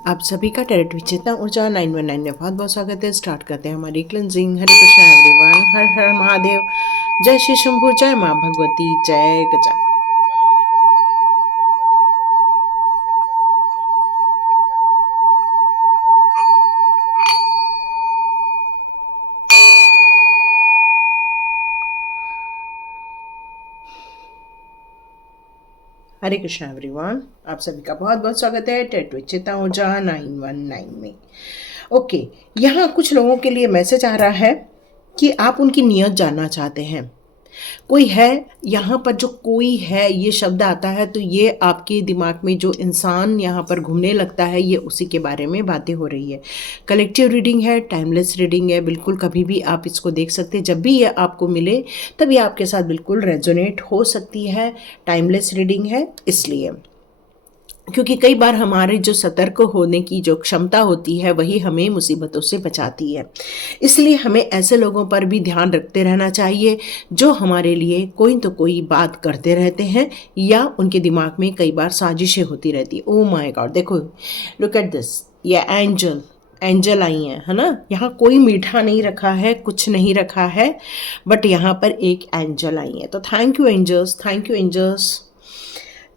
आप सभी का डायरेक्ट विचेतना ऊर्जा 919 में बहुत बहुत स्वागत है। स्टार्ट करते हैं हमारी क्लिनजिंग। हरे कृष्णा एवरीवन, हर हर महादेव, जय श्री शंभू, जय माँ भगवती, जय गजा। हरे कृष्णा एवरीवन, आप सभी का बहुत बहुत स्वागत है डायरेक्ट विचेतना ऊर्जा 919 में। ओके, यहाँ कुछ लोगों के लिए मैसेज आ रहा है कि आप उनकी नीयत जानना चाहते हैं। कोई है, यहाँ पर जो कोई है ये शब्द आता है तो ये आपके दिमाग में जो इंसान यहाँ पर घूमने लगता है ये उसी के बारे में बातें हो रही है। कलेक्टिव रीडिंग है, टाइमलेस रीडिंग है, बिल्कुल कभी भी आप इसको देख सकते हैं। जब भी ये आपको मिले तब ये आपके साथ बिल्कुल रेजोनेट हो सकती है। टाइमलेस रीडिंग है इसलिए, क्योंकि कई बार हमारे जो सतर्क होने की जो क्षमता होती है वही हमें मुसीबतों से बचाती है। इसलिए हमें ऐसे लोगों पर भी ध्यान रखते रहना चाहिए जो हमारे लिए कोई तो कोई बात करते रहते हैं या उनके दिमाग में कई बार साजिशें होती रहती है। ओह माय गॉड, देखो, लुक एट दिस, ये एंजल आई हैं, है ना। यहाँ कोई मीठा नहीं रखा है, कुछ नहीं रखा है, बट यहाँ पर एक एंजल आई है। तो thank you angels, thank you angels.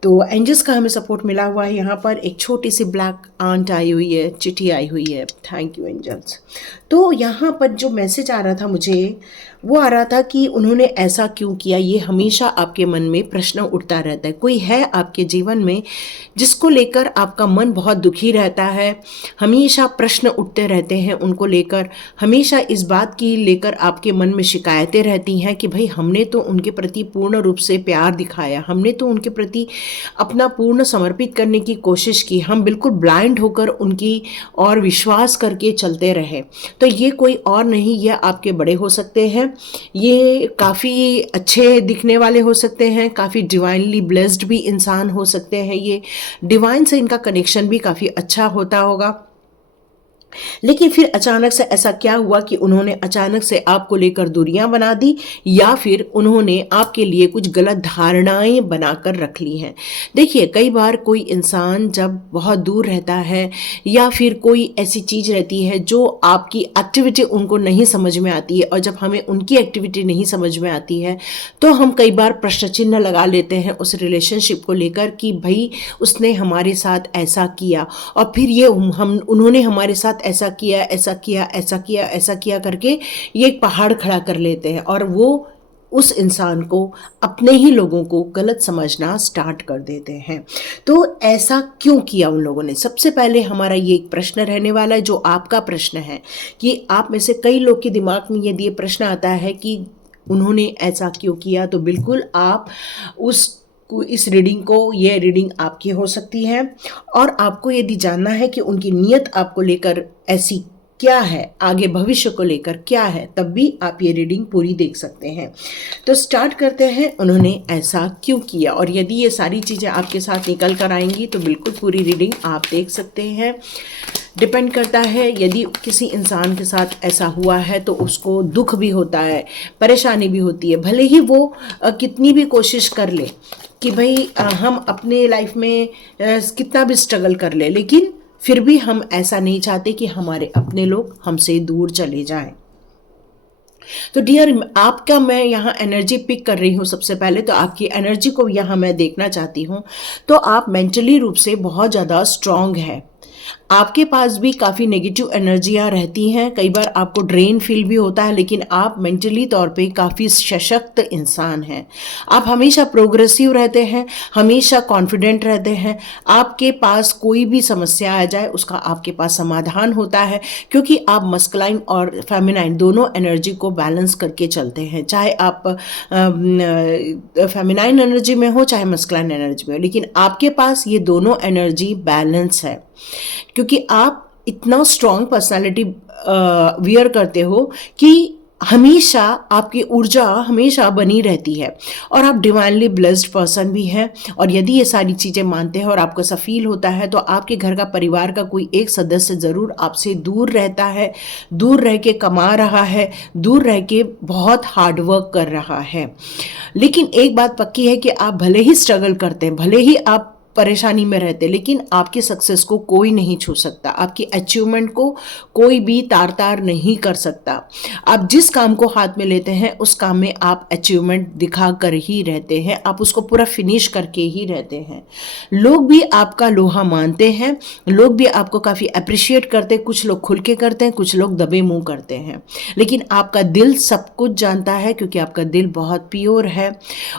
तो एंजल्स का हमें सपोर्ट मिला हुआ है। यहाँ पर एक छोटी सी ब्लैक आंट आई हुई है, चिट्ठी आई हुई है। Thank you angels. तो यहाँ पर जो मैसेज आ रहा था मुझे, वो आ रहा था कि उन्होंने ऐसा क्यों किया। ये हमेशा आपके मन में प्रश्न उठता रहता है। कोई है आपके जीवन में जिसको लेकर आपका मन बहुत दुखी रहता है, हमेशा प्रश्न उठते रहते हैं उनको लेकर, हमेशा इस बात की लेकर आपके मन में शिकायतें रहती हैं कि भाई हमने तो उनके प्रति पूर्ण रूप से प्यार दिखाया, हमने तो उनके प्रति अपना पूर्ण समर्पित करने की कोशिश की, हम बिल्कुल ब्लाइंड होकर उनकी और विश्वास करके चलते रहे। तो ये कोई और नहीं, ये आपके बड़े हो सकते हैं, ये काफ़ी अच्छे दिखने वाले हो सकते हैं, काफ़ी डिवाइनली ब्लेस्ड भी इंसान हो सकते हैं। ये डिवाइन से इनका कनेक्शन भी काफ़ी अच्छा होता होगा। लेकिन फिर अचानक से ऐसा क्या हुआ कि उन्होंने अचानक से आपको लेकर दूरियां बना दी, या फिर उन्होंने आपके लिए कुछ गलत धारणाएं बनाकर रख ली हैं। देखिए, कई बार कोई इंसान जब बहुत दूर रहता है या फिर कोई ऐसी चीज़ रहती है जो आपकी एक्टिविटी उनको नहीं समझ में आती है, और जब हमें उनकी एक्टिविटी नहीं समझ में आती है तो हम कई बार प्रश्न चिन्ह लगा लेते हैं उस रिलेशनशिप को लेकर कि भाई उसने हमारे साथ ऐसा किया, और फिर ये हम उन्होंने हमारे साथ ऐसा किया, ऐसा किया, ऐसा किया, ऐसा किया करके ये एक पहाड़ खड़ा कर लेते हैं, और वो उस इंसान को, अपने ही लोगों को गलत समझना स्टार्ट कर देते हैं। तो ऐसा क्यों किया उन लोगों ने? सबसे पहले हमारा ये एक प्रश्न रहने वाला है जो आपका प्रश्न है, कि आप में से कई लोग के दिमाग में यदि ये प्रश्न आता है कि उन्होंने ऐसा क्यों किया, तो बिल्कुल आप इस रीडिंग को, ये रीडिंग आपकी हो सकती है। और आपको यदि जानना है कि उनकी नीयत आपको लेकर ऐसी क्या है, आगे भविष्य को लेकर क्या है, तब भी आप ये रीडिंग पूरी देख सकते हैं। तो स्टार्ट करते हैं, उन्होंने ऐसा क्यों किया। और यदि ये सारी चीज़ें आपके साथ निकल कर आएंगी तो बिल्कुल पूरी रीडिंग आप देख सकते हैं। डिपेंड करता है, यदि किसी इंसान के साथ ऐसा हुआ है तो उसको दुख भी होता है, परेशानी भी होती है, भले ही वो कितनी भी कोशिश कर ले कि भाई हम अपने लाइफ में कितना भी स्ट्रगल कर ले, लेकिन फिर भी हम ऐसा नहीं चाहते कि हमारे अपने लोग हमसे दूर चले जाएं। तो डियर, आपका मैं यहाँ एनर्जी पिक कर रही हूँ। सबसे पहले तो आपकी एनर्जी को यहाँ मैं देखना चाहती हूँ। तो आप मेंटली रूप से बहुत ज़्यादा स्ट्रांग है, आपके पास भी काफ़ी नेगेटिव एनर्जियाँ रहती हैं, कई बार आपको ड्रेन फील भी होता है, लेकिन आप मेंटली तौर पे काफ़ी सशक्त इंसान हैं। आप हमेशा प्रोग्रेसिव रहते हैं, हमेशा कॉन्फिडेंट रहते हैं। आपके पास कोई भी समस्या आ जाए उसका आपके पास समाधान होता है, क्योंकि आप मस्कुलाइन और फेमिनाइन दोनों एनर्जी को बैलेंस करके चलते हैं। चाहे आप फेमिनाइन एनर्जी में हो चाहे मस्कुलाइन एनर्जी में हो, लेकिन आपके पास ये दोनों एनर्जी बैलेंस है, क्योंकि आप इतना स्ट्रॉन्ग पर्सनालिटी वियर करते हो कि हमेशा आपकी ऊर्जा हमेशा बनी रहती है, और आप डिवाइनली ब्लेस्ड पर्सन भी हैं। और यदि ये सारी चीज़ें मानते हैं और आपको ऐसा फील होता है तो आपके घर का, परिवार का कोई एक सदस्य ज़रूर आपसे दूर रहता है, दूर रह के कमा रहा है, दूर रह के बहुत हार्ड वर्क कर रहा है। लेकिन एक बात पक्की है कि आप भले ही स्ट्रगल करते हैं, भले ही आप परेशानी में रहते, लेकिन आपकी सक्सेस को कोई नहीं छू सकता, आपकी अचीवमेंट को कोई भी तार नहीं कर सकता। आप जिस काम को हाथ में लेते हैं उस काम में आप अचीवमेंट दिखा कर ही रहते हैं, आप उसको पूरा फिनिश करके ही रहते हैं। लोग भी आपका लोहा मानते हैं, लोग भी आपको काफ़ी अप्रिशिएट करते हैं, कुछ लोग खुल के करते हैं, कुछ लोग दबे मुंह करते हैं, लेकिन आपका दिल सब कुछ जानता है, क्योंकि आपका दिल बहुत प्योर है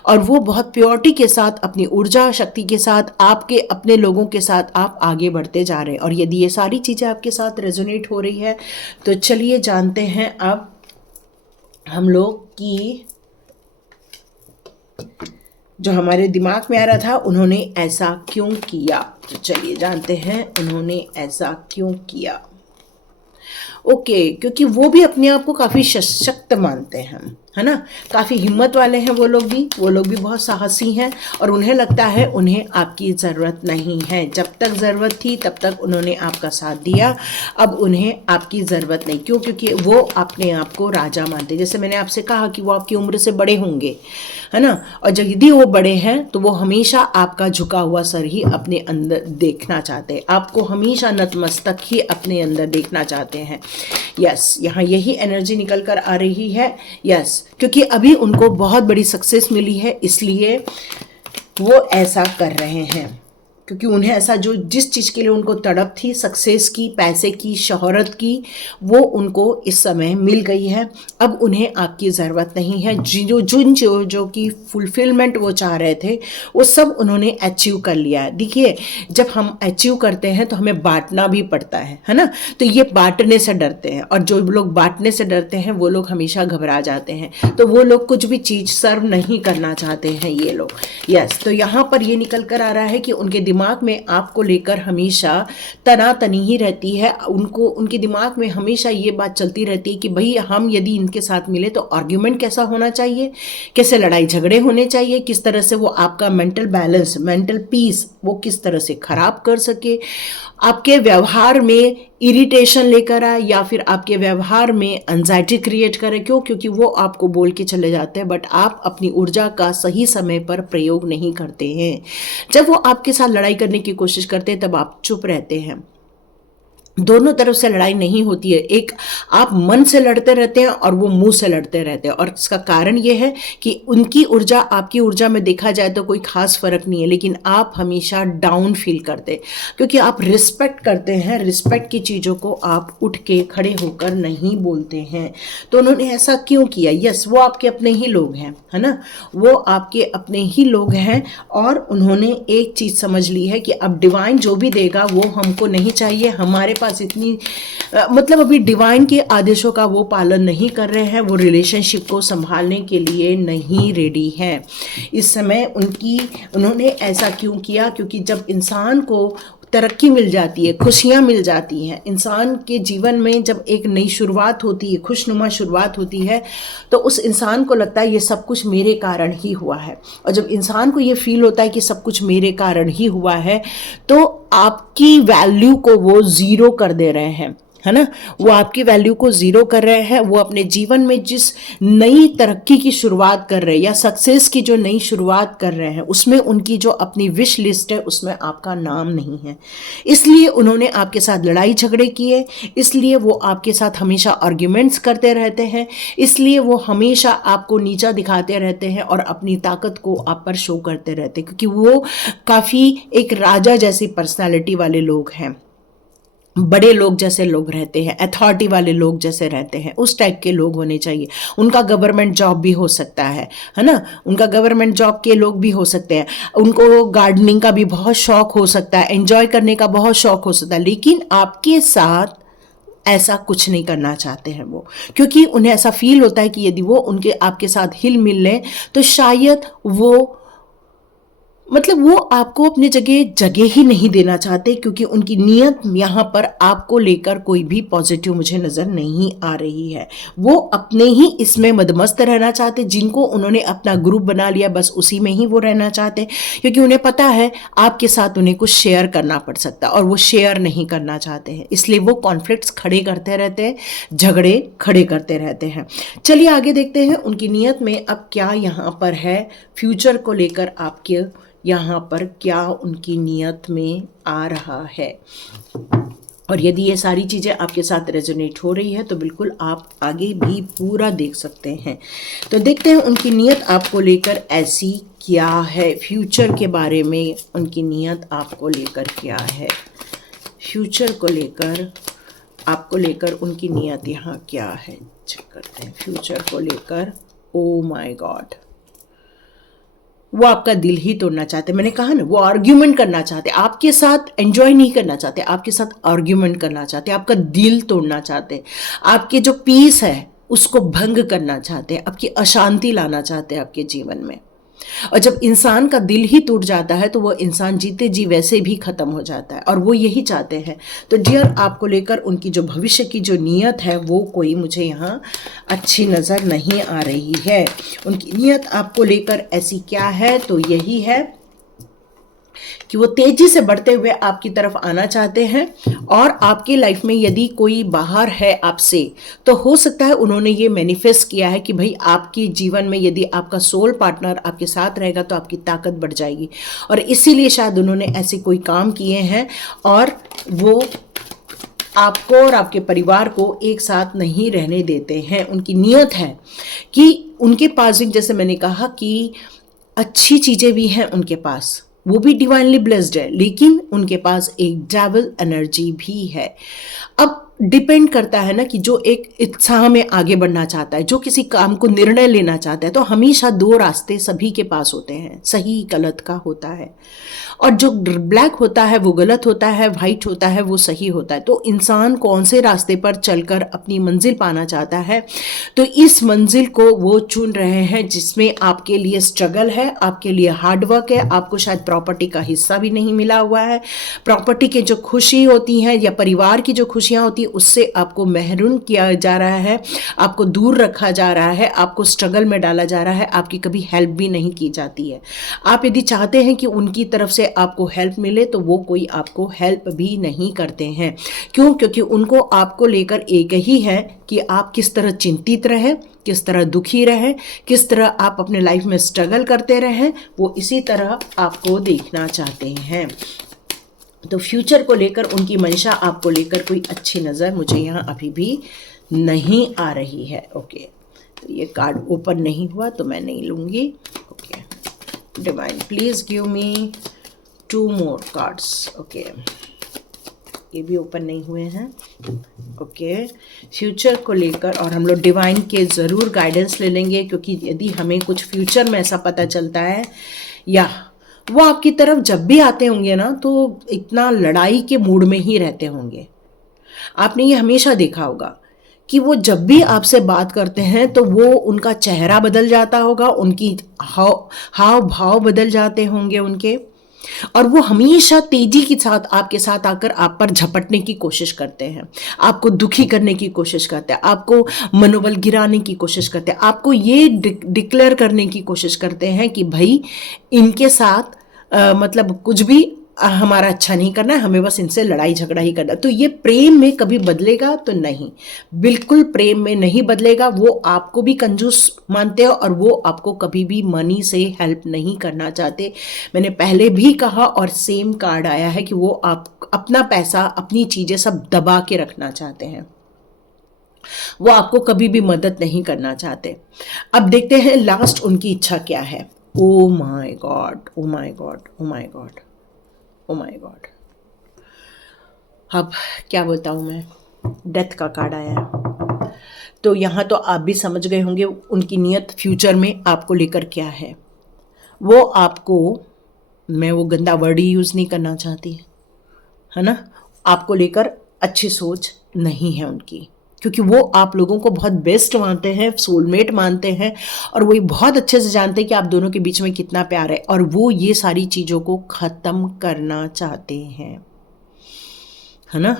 और वो बहुत प्योरिटी के साथ, अपनी ऊर्जा शक्ति के साथ, आपके अपने लोगों के साथ आप आगे बढ़ते जा रहे हैं। और यदि ये सारी चीज़ें आपके साथ रेजोनेट हो रही है तो चलिए जानते हैं अब हम लोग कि जो हमारे दिमाग में आ रहा था उन्होंने ऐसा क्यों किया। तो चलिए जानते हैं उन्होंने ऐसा क्यों किया। ओके, क्योंकि वो भी अपने आप को काफ़ी सशक्त मानते हैं, है ना, काफ़ी हिम्मत वाले हैं वो लोग भी बहुत साहसी हैं और उन्हें लगता है उन्हें आपकी ज़रूरत नहीं है। जब तक ज़रूरत थी तब तक उन्होंने आपका साथ दिया, अब उन्हें आपकी ज़रूरत नहीं। क्यों? क्योंकि वो अपने आप को राजा मानते। जैसे मैंने आपसे कहा कि वो आपकी उम्र से बड़े होंगे, है ना, और जब यदि वो बड़े हैं तो वो हमेशा आपका झुका हुआ सर ही अपने अंदर देखना चाहते हैं, आपको हमेशा नतमस्तक ही अपने अंदर देखना चाहते हैं। यस, यहाँ यही एनर्जी निकल कर आ रही है। यस, क्योंकि अभी उनको बहुत बड़ी सक्सेस मिली है, इसलिए वो ऐसा कर रहे हैं, क्योंकि उन्हें ऐसा जो जिस चीज़ के लिए उनको तड़प थी, सक्सेस की, पैसे की, शोहरत की, वो उनको इस समय मिल गई है। अब उन्हें आपकी ज़रूरत नहीं है। जो कि फुलफिलमेंट वो चाह रहे थे वो सब उन्होंने अचीव कर लिया है। देखिए, जब हम अचीव करते हैं तो हमें बांटना भी पड़ता है ना, तो ये बांटने से डरते हैं, और जो लोग बांटने से डरते हैं वो लोग हमेशा घबरा जाते हैं, तो वो लोग कुछ भी चीज़ सर्व नहीं करना चाहते हैं ये लोग। यस, तो यहाँ पर ये निकल कर आ रहा है कि उनके दिमाग में आपको लेकर हमेशा तनातनी ही रहती है। उनके दिमाग में हमेशा ये बात चलती रहती है कि भाई हम यदि इनके साथ मिले तो आर्ग्यूमेंट कैसा होना चाहिए, कैसे लड़ाई झगड़े होने चाहिए, किस तरह से वो आपका मेंटल बैलेंस, मेंटल पीस वो किस तरह से खराब कर सके, आपके व्यवहार में इरिटेशन लेकर आए या फिर आपके व्यवहार में एंजाइटी क्रिएट करे। क्यों? क्योंकि वो आपको बोल के चले जाते हैं, बट आप अपनी ऊर्जा का सही समय पर प्रयोग नहीं करते हैं। जब वो आपके साथ लड़ाई करने की कोशिश करते हैं तब आप चुप रहते हैं। दोनों तरफ से लड़ाई नहीं होती है, एक आप मन से लड़ते रहते हैं और वो मुंह से लड़ते रहते हैं, और इसका कारण ये है कि उनकी ऊर्जा आपकी ऊर्जा में देखा जाए तो कोई खास फर्क नहीं है, लेकिन आप हमेशा डाउन फील करते हैं, क्योंकि आप रिस्पेक्ट करते हैं। रिस्पेक्ट की चीज़ों को आप उठ के खड़े होकर नहीं बोलते हैं। तो उन्होंने ऐसा क्यों किया? यस, वो आपके अपने ही लोग हैं, है ना, वो आपके अपने ही लोग हैं, और उन्होंने एक चीज़ समझ ली है कि अब डिवाइन जो भी देगा वो हमको नहीं चाहिए। हमारे पास इतनी मतलब अभी डिवाइन के आदेशों का वो पालन नहीं कर रहे हैं, वो रिलेशनशिप को संभालने के लिए नहीं रेडी है इस समय। उन्होंने ऐसा क्यों किया? क्योंकि जब इंसान को तरक्की मिल जाती है, खुशियाँ मिल जाती हैं, इंसान के जीवन में जब एक नई शुरुआत होती है, खुशनुमा शुरुआत होती है, तो उस इंसान को लगता है ये सब कुछ मेरे कारण ही हुआ है। और जब इंसान को ये फील होता है कि सब कुछ मेरे कारण ही हुआ है, तो आपकी वैल्यू को वो ज़ीरो कर दे रहे हैं, है ना, वो आपकी वैल्यू को ज़ीरो कर रहे हैं। वो अपने जीवन में जिस नई तरक्की की शुरुआत कर रहे हैं या सक्सेस की जो नई शुरुआत कर रहे हैं, उसमें उनकी जो अपनी विश लिस्ट है उसमें आपका नाम नहीं है। इसलिए उन्होंने आपके साथ लड़ाई झगड़े किए, इसलिए वो आपके साथ हमेशा आर्ग्यूमेंट्स करते रहते हैं, इसलिए वो हमेशा आपको नीचा दिखाते रहते हैं और अपनी ताकत को आप पर शो करते रहते हैं, क्योंकि वो काफ़ी एक राजा जैसी पर्सनैलिटी वाले लोग हैं, बड़े लोग जैसे लोग रहते हैं, अथॉरिटी वाले लोग जैसे रहते हैं, उस टाइप के लोग होने चाहिए। उनका गवर्नमेंट जॉब भी हो सकता है ना, उनका गवर्नमेंट जॉब के लोग भी हो सकते हैं, उनको गार्डनिंग का भी बहुत शौक हो सकता है, एंजॉय करने का बहुत शौक हो सकता है, लेकिन आपके साथ ऐसा कुछ नहीं करना चाहते हैं वो, क्योंकि उन्हें ऐसा फील होता है कि यदि वो उनके आपके साथ हिल मिल लें तो शायद वो वो आपको अपनी जगह ही नहीं देना चाहते, क्योंकि उनकी नीयत यहाँ पर आपको लेकर कोई भी पॉजिटिव मुझे नज़र नहीं आ रही है। वो अपने ही इसमें मदमस्त रहना चाहते, जिनको उन्होंने अपना ग्रुप बना लिया बस उसी में ही वो रहना चाहते, क्योंकि उन्हें पता है आपके साथ उन्हें कुछ शेयर करना पड़ सकता है और वो शेयर नहीं करना चाहते हैं, इसलिए वो कॉन्फ्लिक्ट्स खड़े करते रहते हैं, झगड़े खड़े करते रहते हैं। चलिए आगे देखते हैं उनकी नीयत में अब क्या यहाँ पर है फ्यूचर को लेकर आपके यहाँ पर क्या उनकी नीयत में आ रहा है। और यदि ये सारी चीज़ें आपके साथ रेजोनेट हो रही है तो बिल्कुल आप आगे भी पूरा देख सकते हैं। तो देखते हैं उनकी नीयत आपको लेकर ऐसी क्या है, फ्यूचर के बारे में उनकी नीयत आपको लेकर क्या है, फ्यूचर को लेकर आपको लेकर उनकी नीयत यहाँ क्या है। चेक करते हैं फ्यूचर को लेकर। ओ माय गॉड, वो आपका दिल ही तोड़ना चाहते। मैंने कहा ना, वो आर्ग्यूमेंट करना चाहते, आपके साथ एंजॉय नहीं करना चाहते, आपके साथ आर्ग्यूमेंट करना चाहते, आपका दिल तोड़ना चाहते, आपके जो पीस है उसको भंग करना चाहते, आपकी अशांति लाना चाहते हैं आपके जीवन में। और जब इंसान का दिल ही टूट जाता है तो वो इंसान जीते जी वैसे भी खत्म हो जाता है, और वो यही चाहते हैं। तो डियर, आपको लेकर उनकी जो भविष्य की जो नीयत है वो कोई मुझे यहाँ अच्छी नज़र नहीं आ रही है। उनकी नीयत आपको लेकर ऐसी क्या है, तो यही है कि वो तेजी से बढ़ते हुए आपकी तरफ आना चाहते हैं। और आपकी लाइफ में यदि कोई बाहर है आपसे, तो हो सकता है उन्होंने ये मैनिफेस्ट किया है कि भाई आपके जीवन में यदि आपका सोल पार्टनर आपके साथ रहेगा तो आपकी ताकत बढ़ जाएगी, और इसीलिए शायद उन्होंने ऐसे कोई काम किए हैं और वो आपको और आपके परिवार को एक साथ नहीं रहने देते हैं। उनकी नीयत है कि उनके पास, जैसे मैंने कहा कि अच्छी चीज़ें भी हैं उनके पास, वो भी डिवाइनली ब्लेस्ड है, लेकिन उनके पास एक डेविल एनर्जी भी है। अब डिपेंड करता है ना कि जो एक उत्साह में आगे बढ़ना चाहता है, जो किसी काम को निर्णय लेना चाहता है, तो हमेशा दो रास्ते सभी के पास होते हैं, सही गलत का होता है। और जो ब्लैक होता है वो गलत होता है, वाइट होता है वो सही होता है। तो इंसान कौन से रास्ते पर चलकर अपनी मंजिल पाना चाहता है, तो इस मंजिल को वो चुन रहे हैं जिसमें आपके लिए स्ट्रगल है, आपके लिए हार्डवर्क है। आपको शायद प्रॉपर्टी का हिस्सा भी नहीं मिला हुआ है, प्रॉपर्टी की जो खुशी होती है या परिवार की जो खुशियाँ होती है उससे आपको महरूम किया जा रहा है, आपको दूर रखा जा रहा है, आपको स्ट्रगल में डाला जा रहा है, आपकी कभी हेल्प भी नहीं की जाती है। आप यदि चाहते हैं कि उनकी तरफ से आपको हेल्प मिले तो वो कोई आपको हेल्प भी नहीं करते हैं। क्यों? क्योंकि उनको आपको लेकर एक ही है कि आप किस तरह चिंतित रहें, किस तरह दुखी रहें, किस तरह आप अपने लाइफ में स्ट्रगल करते रहें, वो इसी तरह आपको देखना चाहते हैं। तो फ्यूचर को लेकर उनकी मंशा आपको लेकर कोई अच्छी नज़र मुझे यहाँ अभी भी नहीं आ रही है। ओके, तो ये कार्ड ओपन नहीं हुआ तो मैं नहीं लूँगी। Okay, divine please give me 2 more cards. Okay, ये भी ओपन नहीं हुए हैं। ओके, फ्यूचर को लेकर, और हम लोग डिवाइन के ज़रूर गाइडेंस ले लेंगे, क्योंकि यदि हमें कुछ फ्यूचर में ऐसा पता चलता है या वो आपकी तरफ जब भी आते होंगे ना तो इतना लड़ाई के मूड में ही रहते होंगे। आपने ये हमेशा देखा होगा कि वो जब भी आपसे बात करते हैं तो वो उनका चेहरा बदल जाता होगा, उनकी हाव भाव बदल जाते होंगे उनके, और वो हमेशा तेजी के साथ आपके साथ आकर आप पर झपटने की कोशिश करते हैं, आपको दुखी करने की कोशिश करते हैं, आपको मनोबल गिराने की कोशिश करते हैं, आपको ये डिक्लेयर करने की कोशिश करते हैं कि भाई इनके साथ मतलब कुछ भी हमारा अच्छा नहीं करना है, हमें बस इनसे लड़ाई झगड़ा ही करना। तो ये प्रेम में कभी बदलेगा तो नहीं, बिल्कुल प्रेम में नहीं बदलेगा। वो आपको भी कंजूस मानते हो और वो आपको कभी भी मनी से हेल्प नहीं करना चाहते। मैंने पहले भी कहा और सेम कार्ड आया है कि वो आप अपना पैसा, अपनी चीज़ें सब दबा के रखना चाहते हैं, वो आपको कभी भी मदद नहीं करना चाहते। अब देखते हैं लास्ट उनकी इच्छा क्या है। Oh my God, oh my God, oh my God, oh my God, अब क्या बताऊँ मैं, डेथ का कार्ड आया है। तो यहाँ तो आप भी समझ गए होंगे उनकी नीयत फ्यूचर में आपको लेकर क्या है। वो आपको, मैं वो गंदा वर्ड ही यूज़ नहीं करना चाहती है ना, आपको लेकर अच्छी सोच नहीं है उनकी, क्योंकि वो आप लोगों को बहुत बेस्ट मानते हैं, सोलमेट मानते हैं, और वो ये बहुत अच्छे से जानते हैं कि आप दोनों के बीच में कितना प्यार है, और वो ये सारी चीज़ों को ख़त्म करना चाहते हैं, है ना।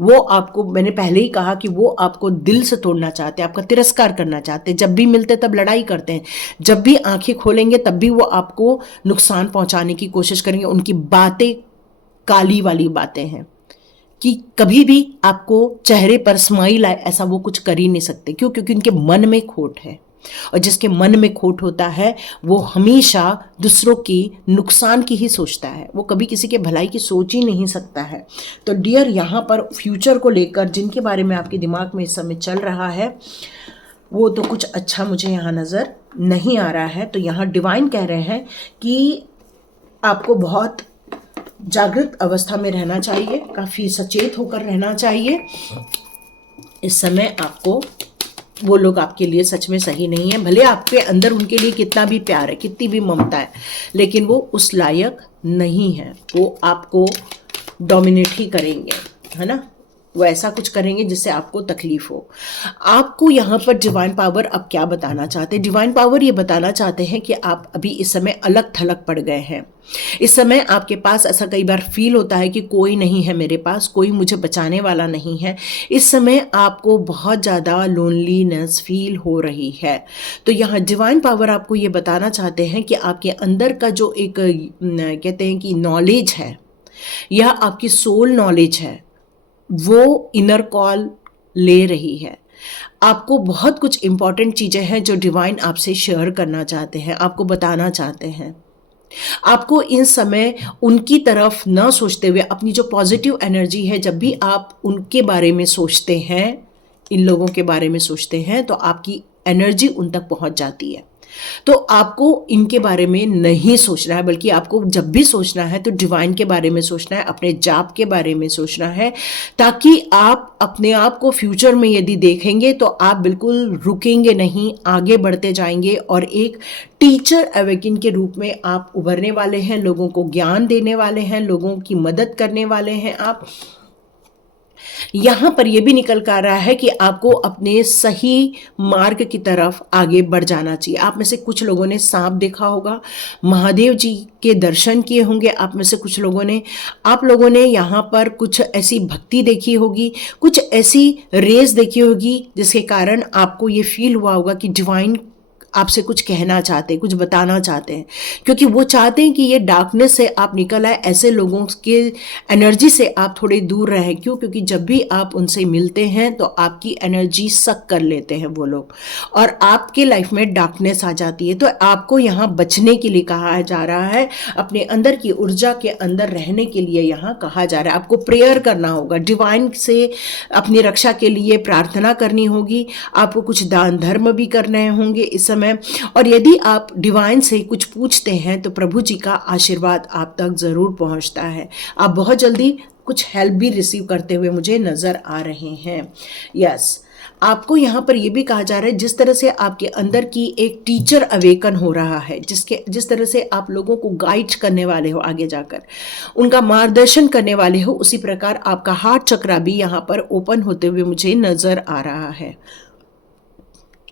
वो आपको, मैंने पहले ही कहा कि वो आपको दिल से तोड़ना चाहते हैं, आपका तिरस्कार करना चाहते हैं। जब भी मिलते तब लड़ाई करते हैं, जब भी आंखें खोलेंगे तब भी वो आपको नुकसान पहुंचाने की कोशिश करेंगे। उनकी बातें काली वाली बातें हैं कि कभी भी आपको चेहरे पर स्माइल आए, ऐसा वो कुछ कर ही नहीं सकते। क्यों? क्योंकि उनके मन में खोट है, और जिसके मन में खोट होता है वो हमेशा दूसरों की नुकसान की ही सोचता है, वो कभी किसी के भलाई की सोच ही नहीं सकता है। तो डियर, यहाँ पर फ्यूचर को लेकर जिनके बारे में आपके दिमाग में इस समय चल रहा है वो तो कुछ अच्छा मुझे यहाँ नज़र नहीं आ रहा है। तो यहाँ डिवाइन कह रहे हैं कि आपको बहुत जागृत अवस्था में रहना चाहिए, काफ़ी सचेत होकर रहना चाहिए। इस समय आपको वो लोग आपके लिए सच में सही नहीं है, भले आपके अंदर उनके लिए कितना भी प्यार है, कितनी भी ममता है, लेकिन वो उस लायक नहीं है। वो आपको डोमिनेट ही करेंगे, है ना, वो ऐसा कुछ करेंगे जिससे आपको तकलीफ हो। आपको यहाँ पर डिवाइन पावर अब क्या बताना चाहते हैं? डिवाइन पावर ये बताना चाहते हैं कि आप अभी इस समय अलग थलग पड़ गए हैं। इस समय आपके पास ऐसा कई बार फील होता है कि कोई नहीं है मेरे पास, कोई मुझे बचाने वाला नहीं है। इस समय आपको बहुत ज़्यादा लोनलीनेस फील हो रही है। तो यहाँ डिवाइन पावर आपको ये बताना चाहते हैं कि आपके अंदर का जो एक कहते हैं कि नॉलेज है, यह आपकी सोल नॉलेज है, वो इनर कॉल ले रही है। आपको बहुत कुछ इंपॉर्टेंट चीज़ें हैं जो डिवाइन आपसे शेयर करना चाहते हैं, आपको बताना चाहते हैं। आपको इन समय उनकी तरफ न सोचते हुए अपनी जो पॉजिटिव एनर्जी है, जब भी आप उनके बारे में सोचते हैं, इन लोगों के बारे में सोचते हैं, तो आपकी एनर्जी उन तक पहुंच जाती है। तो आपको इनके बारे में नहीं सोचना है, बल्कि आपको जब भी सोचना है तो डिवाइन के बारे में सोचना है, अपने जाप के बारे में सोचना है, ताकि आप अपने आप को फ्यूचर में यदि देखेंगे तो आप बिल्कुल रुकेंगे नहीं, आगे बढ़ते जाएंगे और एक टीचर अवेकिन के रूप में आप उभरने वाले हैं, लोगों को ज्ञान देने वाले हैं, लोगों की मदद करने वाले हैं। आप यहाँ पर यह भी निकल कर आ रहा है कि आपको अपने सही मार्ग की तरफ आगे बढ़ जाना चाहिए। आप में से कुछ लोगों ने सांप देखा होगा, महादेव जी के दर्शन किए होंगे, आप में से कुछ लोगों ने, आप लोगों ने यहाँ पर कुछ ऐसी भक्ति देखी होगी, कुछ ऐसी रेस देखी होगी जिसके कारण आपको ये फील हुआ होगा कि डिवाइन आपसे कुछ कहना चाहते हैं, कुछ बताना चाहते हैं, क्योंकि वो चाहते हैं कि ये डार्कनेस से आप निकल आए, ऐसे लोगों के एनर्जी से आप थोड़े दूर रहें। क्यों? क्योंकि जब भी आप उनसे मिलते हैं तो आपकी एनर्जी सक कर लेते हैं वो लोग और आपके लाइफ में डार्कनेस आ जाती है। तो आपको यहाँ बचने के लिए कहा जा रहा है, अपने अंदर की ऊर्जा के अंदर रहने के लिए यहाँ कहा जा रहा है। आपको प्रेयर करना होगा, डिवाइन से अपनी रक्षा के लिए प्रार्थना करनी होगी, आपको कुछ दान धर्म भी करने होंगे इस समय। और यदि आप डिवाइन से कुछ पूछते हैं तो प्रभु जी का आशीर्वाद आप तक जरूर पहुंचता है। आप बहुत जल्दी कुछ हेल्प भी रिसीव करते हुए मुझे नजर आ रहे हैं। यस, आपको यहाँ पर यह भी कहा जा रहा है, जिस तरह से आपके अंदर की एक टीचर अवेकन हो रहा है, जिस तरह से आप लोगों को गाइड करने वाले हो, आगे जाकर उनका मार्गदर्शन करने वाले हो, उसी प्रकार आपका हार्ट चक्रा भी यहाँ पर ओपन होते हुए मुझे नजर आ रहा है।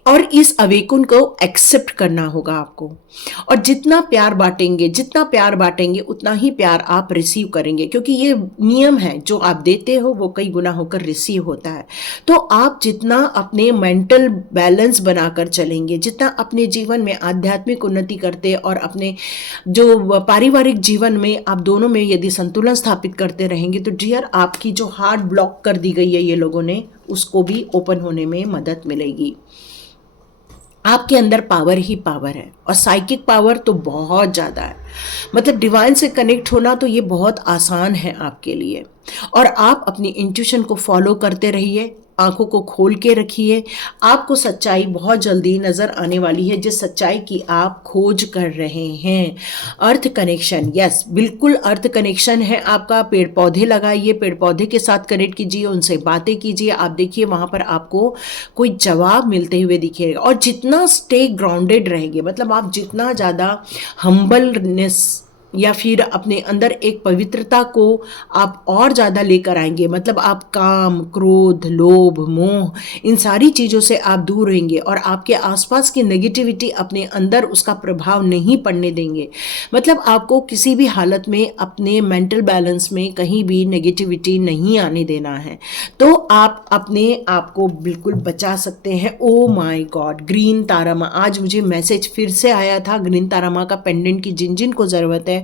और इस अवेकन को एक्सेप्ट करना होगा आपको, और जितना प्यार बांटेंगे उतना ही प्यार आप रिसीव करेंगे, क्योंकि ये नियम है, जो आप देते हो वो कई गुना होकर रिसीव होता है। तो आप जितना अपने मेंटल बैलेंस बनाकर चलेंगे, जितना अपने जीवन में आध्यात्मिक उन्नति करते और अपने जो पारिवारिक जीवन में आप दोनों में यदि संतुलन स्थापित करते रहेंगे, तो डियर आपकी जो हार्ट ब्लॉक कर दी गई है ये लोगों ने, उसको भी ओपन होने में मदद मिलेगी। आपके अंदर पावर ही पावर है, और साइकिक पावर तो बहुत ज़्यादा है। मतलब डिवाइन से कनेक्ट होना तो ये बहुत आसान है आपके लिए, और आप अपनी इंट्यूशन को फॉलो करते रहिए, आंखों को खोल के रखिए। आपको सच्चाई बहुत जल्दी नज़र आने वाली है, जिस सच्चाई की आप खोज कर रहे हैं। अर्थ कनेक्शन, यस बिल्कुल अर्थ कनेक्शन है आपका। पेड़ पौधे लगाइए, पेड़ पौधे के साथ कनेक्ट कीजिए, उनसे बातें कीजिए। आप देखिए वहाँ पर आपको कोई जवाब मिलते हुए दिखेगा। और जितना स्टे ग्राउंडेड रहेंगे, मतलब आप जितना ज़्यादा हम्बलनेस या फिर अपने अंदर एक पवित्रता को आप और ज़्यादा लेकर आएंगे, मतलब आप काम, क्रोध, लोभ, मोह, इन सारी चीज़ों से आप दूर रहेंगे और आपके आसपास की नेगेटिविटी अपने अंदर उसका प्रभाव नहीं पड़ने देंगे। मतलब आपको किसी भी हालत में अपने मेंटल बैलेंस में कहीं भी नेगेटिविटी नहीं आने देना है, तो आप अपने आप को बिल्कुल बचा सकते हैं। ओ माय गॉड, ग्रीन तारा माँ, आज मुझे मैसेज फिर से आया था, ग्रीन तारा माँ का पेंडेंट की जिन जिन को ज़रूरत है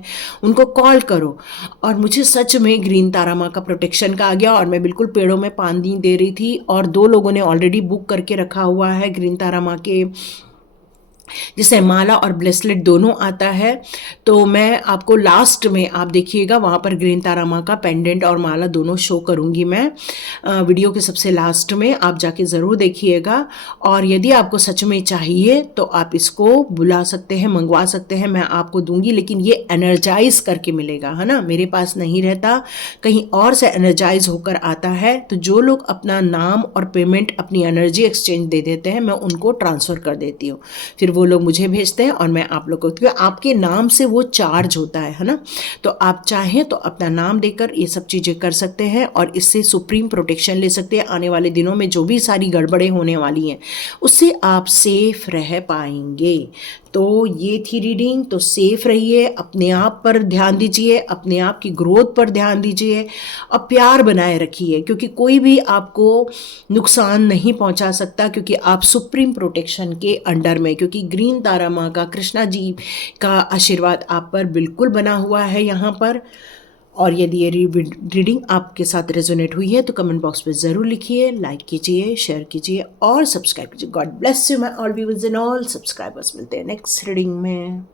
उनको कॉल करो। और मुझे सच में ग्रीन तारा माँ का प्रोटेक्शन का आ गया, और मैं बिल्कुल पेड़ों में पानी दे रही थी, और 2 लोगों ने ऑलरेडी बुक करके रखा हुआ है ग्रीन तारा माँ के जिससे माला और ब्रेसलेट दोनों आता है। तो मैं आपको लास्ट में आप देखिएगा वहाँ पर ग्रीन तारा माँ का पेंडेंट और माला दोनों शो करूँगी मैं वीडियो के सबसे लास्ट में, आप जाके ज़रूर देखिएगा। और यदि आपको सच में चाहिए तो आप इसको बुला सकते हैं, मंगवा सकते हैं, मैं आपको दूंगी, लेकिन ये एनर्जाइज करके मिलेगा, है ना, मेरे पास नहीं रहता, कहीं और से एनर्जाइज होकर आता है। तो जो लोग अपना नाम और पेमेंट अपनी एनर्जी एक्सचेंज दे देते हैं, मैं उनको ट्रांसफ़र कर देती हूँ, फिर वो लोग मुझे भेजते हैं और मैं आप लोग को, क्योंकि आपके नाम से वो चार्ज होता है ना। तो आप चाहें तो अपना नाम देकर ये सब चीज़ें कर सकते हैं और इससे सुप्रीम प्रोटेक्शन ले सकते हैं। आने वाले दिनों में जो भी सारी गड़बड़ें होने वाली हैं उससे आप सेफ रह पाएंगे। तो ये थी रीडिंग। तो सेफ रहिए, अपने आप पर ध्यान दीजिए, अपने आप की ग्रोथ पर ध्यान दीजिए और प्यार बनाए रखिए, क्योंकि कोई भी आपको नुकसान नहीं पहुंचा सकता, क्योंकि आप सुप्रीम प्रोटेक्शन के अंडर में, क्योंकि ग्रीन तारा माँ का, कृष्णा जी का आशीर्वाद आप पर बिल्कुल बना हुआ है यहाँ पर। और यदि ये रीडिंग आपके साथ रेजोनेट हुई है तो कमेंट बॉक्स में ज़रूर लिखिए, लाइक कीजिए, शेयर कीजिए और सब्सक्राइब कीजिए। God bless you my all viewers and all subscribers. मिलते हैं नेक्स्ट रीडिंग में।